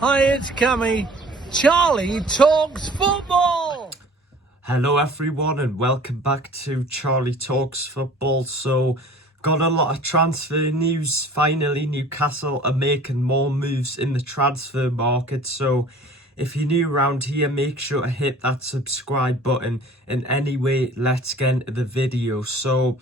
Hi, it's Cammy. Charlie talks football. Hello everyone and welcome back to Charlie Talks Football. So, got a lot of transfer news. Finally, Newcastle are making more moves in the transfer market. So, if you're new around here, make sure to hit that subscribe button. And anyway, let's get into the video. So,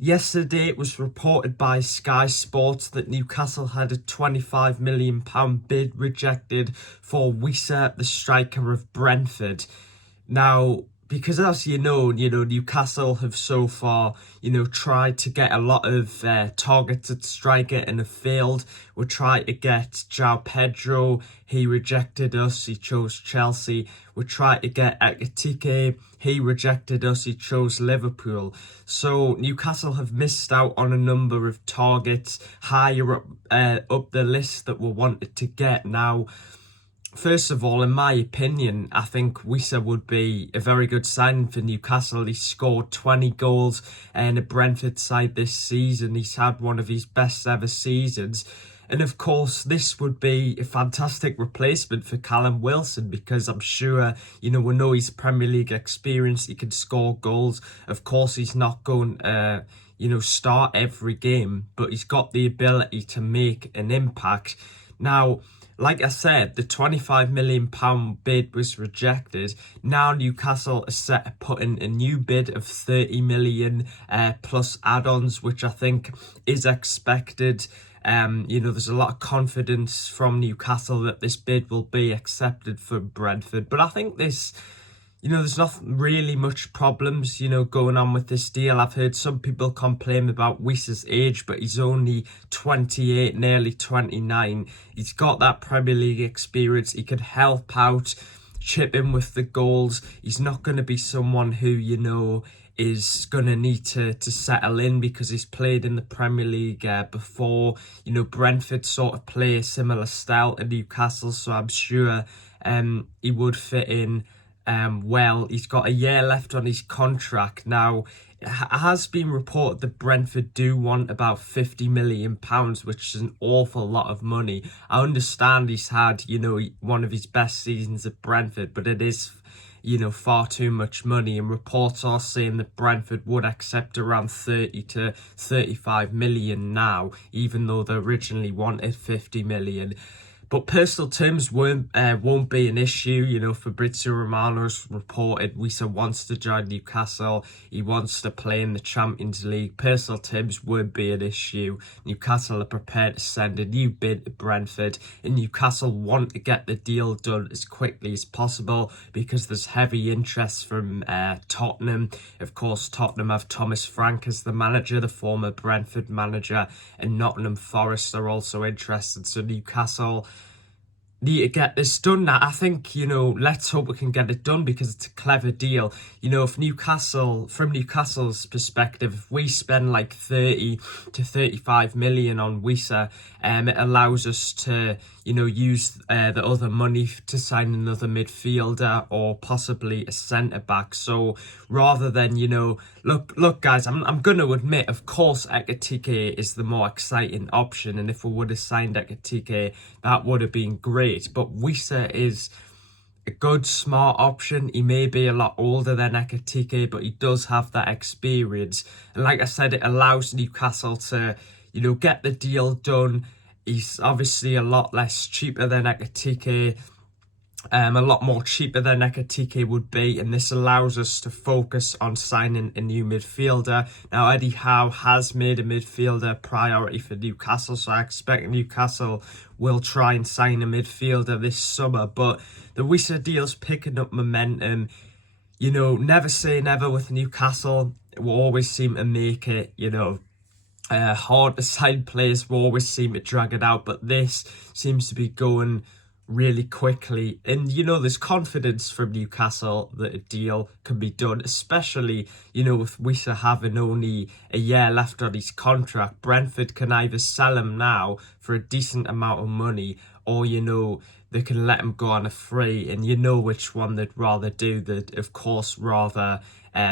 yesterday it was reported by Sky Sports that Newcastle had a £25 million bid rejected for Wissa, the striker of Brentford. Now, because as you know, Newcastle have so far, tried to get a lot of targeted striker and have failed. We tried to get João Pedro, he rejected us, he chose Chelsea. We tried to get Ekitike, he rejected us, he chose Liverpool. So Newcastle have missed out on a number of targets higher up the list that we wanted to get. Now, first of all, in my opinion, I think Wissa would be a very good signing for Newcastle. He scored 20 goals in a Brentford side this season. He's had one of his best ever seasons. And of course, this would be a fantastic replacement for Callum Wilson because I'm sure, we know he's Premier League experience. He can score goals. Of course, he's not going start every game, but he's got the ability to make an impact. Now, like I said, the £25 million bid was rejected. Now Newcastle is set to put in a new bid of 30 million plus add-ons, which I think is expected. There's a lot of confidence from Newcastle that this bid will be accepted for Brentford. But I think this, there's not really much problems, going on with this deal. I've heard some people complain about Wissa's age, but he's only 28, nearly 29. He's got that Premier League experience. He could help out, chip in with the goals. He's not going to be someone who, is going to need to settle in because he's played in the Premier League before. Brentford sort of play a similar style to Newcastle, so I'm sure he would fit in well. He's got a year left on his contract. Now, it has been reported that Brentford do want about £50 million, which is an awful lot of money. I understand he's had, one of his best seasons at Brentford, but it is, far too much money. And reports are saying that Brentford would accept around 30 to 35 million now, even though they originally wanted 50 million. But personal terms won't be an issue. Fabrizio Romano's reported Wissa wants to join Newcastle. He wants to play in the Champions League. Personal terms won't be an issue. Newcastle are prepared to send a new bid to Brentford. And Newcastle want to get the deal done as quickly as possible because there's heavy interest from Tottenham. Of course, Tottenham have Thomas Frank as the manager, the former Brentford manager. And Nottingham Forest are also interested. So Newcastle need to get this done now. I think, let's hope we can get it done because it's a clever deal. If from Newcastle's perspective, if we spend like 30 to 35 million on Wissa, it allows us to, use the other money to sign another midfielder or possibly a centre-back. So rather than, look guys, I'm going to admit, of course, Ekitike is the more exciting option. And if we would have signed Ekitike, that would have been great. But Wissa is a good, smart option. He may be a lot older than Ekitike, but he does have that experience. And like I said, it allows Newcastle to, get the deal done. He's obviously a lot less cheaper than Ekitike. A lot more cheaper than Ekitike would be, and this allows us to focus on signing a new midfielder. Now, Eddie Howe has made a midfielder priority for Newcastle, so I expect Newcastle will try and sign a midfielder this summer, but the Wissa deal's picking up momentum. Never say never with Newcastle. We always seem to make it, hard to sign players. We always seem to drag it out, but this seems to be going really quickly. And, there's confidence from Newcastle that a deal can be done, especially, with Wissa having only a year left on his contract. Brentford can either sell him now for a decent amount of money or, you know, they can let him go on a free, and you know which one they'd rather do. They'd, of course, rather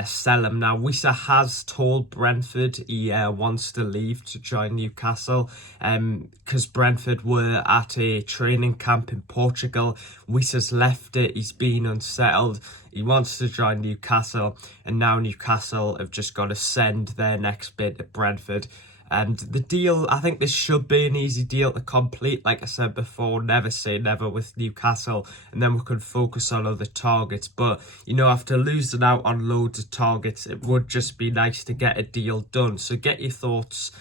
sell him. Now, Wissa has told Brentford he wants to leave to join Newcastle because Brentford were at a training camp in Portugal. Wissa's left it. He's been unsettled. He wants to join Newcastle, and now Newcastle have just got to send their next bid to Brentford. And the deal, I think this should be an easy deal to complete. Like I said before, never say never with Newcastle, and then we can focus on other targets. But, you know, after losing out on loads of targets, it would just be nice to get a deal done. So get your thoughts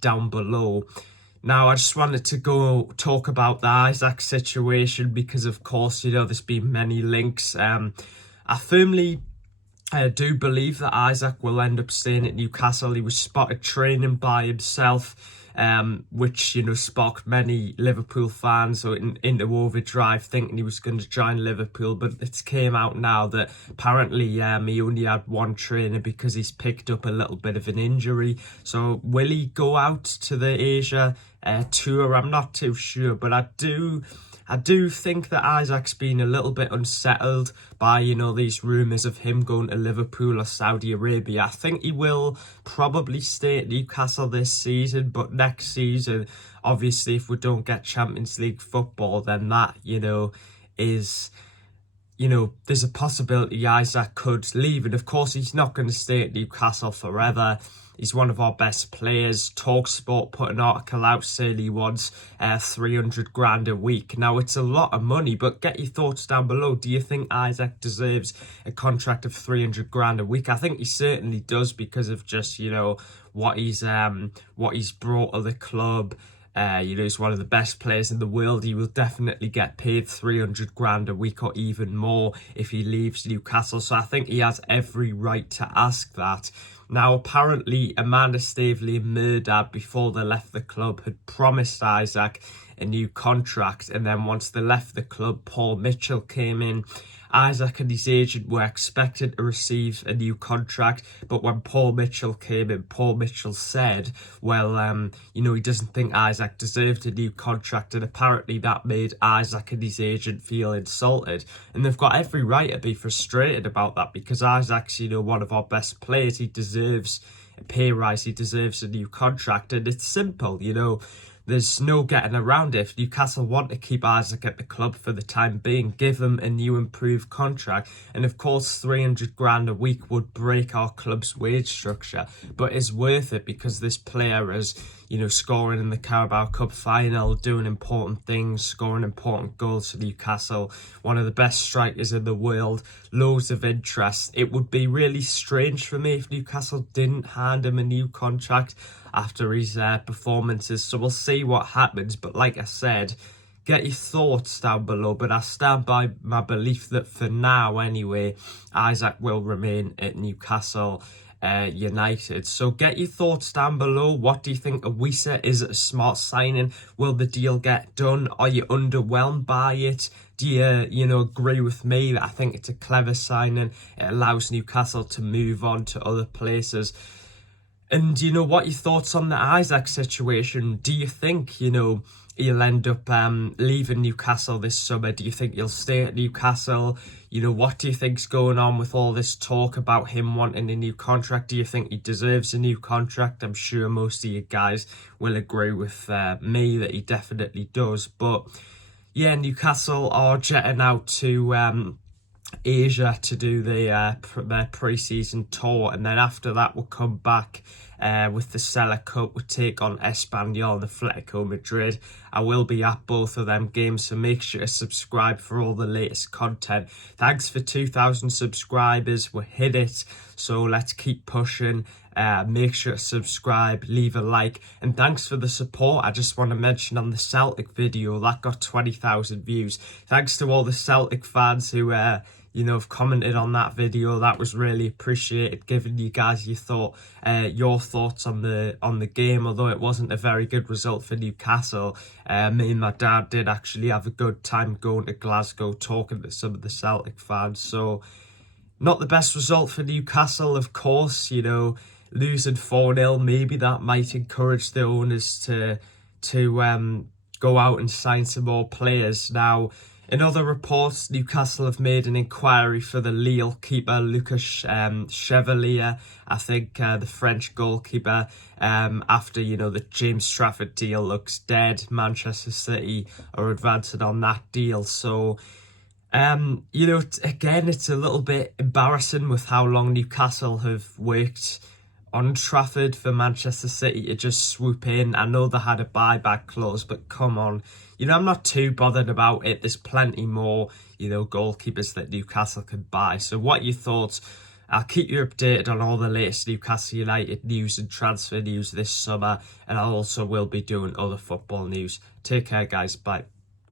down below. Now, I just wanted to go talk about the Isak situation because, of course, you know, there's been many links. I firmly do believe that Isak will end up staying at Newcastle. He was spotted training by himself, which, you know, sparked many Liverpool fans into overdrive, thinking he was going to join Liverpool. But it's came out now that apparently he only had one trainer because he's picked up a little bit of an injury. So will he go out to the Asia tour? I'm not too sure, but I do think that Isak's been a little bit unsettled by, you know, these rumours of him going to Liverpool or Saudi Arabia. I think he will probably stay at Newcastle this season, but next season, obviously, if we don't get Champions League football, then that, you know, is... You know, there's a possibility Isak could leave. And of course, he's not going to stay at Newcastle forever. He's one of our best players. TalkSport put an article out saying he wants 300 grand a week. Now, it's a lot of money, but get your thoughts down below. Do you think Isak deserves a contract of 300 grand a week? I think he certainly does because of just, you know, what he's brought to the club. You know, he's one of the best players in the world. He will definitely get paid 300 grand a week or even more if he leaves Newcastle. So I think he has every right to ask that. Now, apparently, Amanda Staveley and Murdad, before they left the club, had promised Isak a new contract. And then once they left the club, Paul Mitchell came in. Isak and his agent were expected to receive a new contract, but when Paul Mitchell came in, Paul Mitchell said, well, you know, he doesn't think Isak deserved a new contract, and apparently that made Isak and his agent feel insulted, and they've got every right to be frustrated about that because Isak's, you know, one of our best players. He deserves a pay rise, he deserves a new contract, and it's simple, you know. There's no getting around it. If Newcastle want to keep Isak at the club for the time being, give him a new improved contract. And of course, 300 grand a week would break our club's wage structure, but it's worth it because this player is, you know, scoring in the Carabao Cup final, doing important things, scoring important goals for Newcastle, one of the best strikers in the world, loads of interest. It would be really strange for me if Newcastle didn't hand him a new contract after his performances. So we'll see what happens. But like I said, get your thoughts down below. But I stand by my belief that for now anyway, Isak will remain at Newcastle United. So get your thoughts down below. What do you think of Wissa? Is it a smart signing? Will the deal get done? Are you underwhelmed by it? Do you know, agree with me? I think it's a clever signing. It allows Newcastle to move on to other places. And, you know, what your thoughts on the Isak situation? Do you think, you know, he'll end up leaving Newcastle this summer? Do you think he'll stay at Newcastle? You know, what do you think's going on with all this talk about him wanting a new contract? Do you think he deserves a new contract? I'm sure most of you guys will agree with me that he definitely does. But, yeah, Newcastle are jetting out to Asia to do their pre-season tour, and then after that we'll come back with the Sella Cup. We'll take on Espanyol and Atletico Madrid. I will be at both of them games, so make sure to subscribe for all the latest content. Thanks for 2,000 subscribers. We hit it, so let's keep pushing. Make sure to subscribe, leave a like, and thanks for the support. I just want to mention on the Celtic video that got 20,000 views. Thanks to all the Celtic fans who you know, have commented on that video. That was really appreciated, giving you guys your thoughts on the game. Although it wasn't a very good result for Newcastle, me and my dad did actually have a good time going to Glasgow, talking to some of the Celtic fans. So not the best result for Newcastle, of course. You know, losing 4-0, maybe that might encourage the owners to go out and sign some more players. Now, in other reports, Newcastle have made an inquiry for the Lille keeper, Lucas Chevalier, I think the French goalkeeper, after, the James Trafford deal looks dead. Manchester City are advancing on that deal. So, again, it's a little bit embarrassing with how long Newcastle have worked on Trafford for Manchester City to just swoop in. I know they had a buyback clause, but come on. I'm not too bothered about it. There's plenty more, goalkeepers that Newcastle can buy. So what are your thoughts? I'll keep you updated on all the latest Newcastle United news and transfer news this summer. And I also will be doing other football news. Take care, guys. Bye.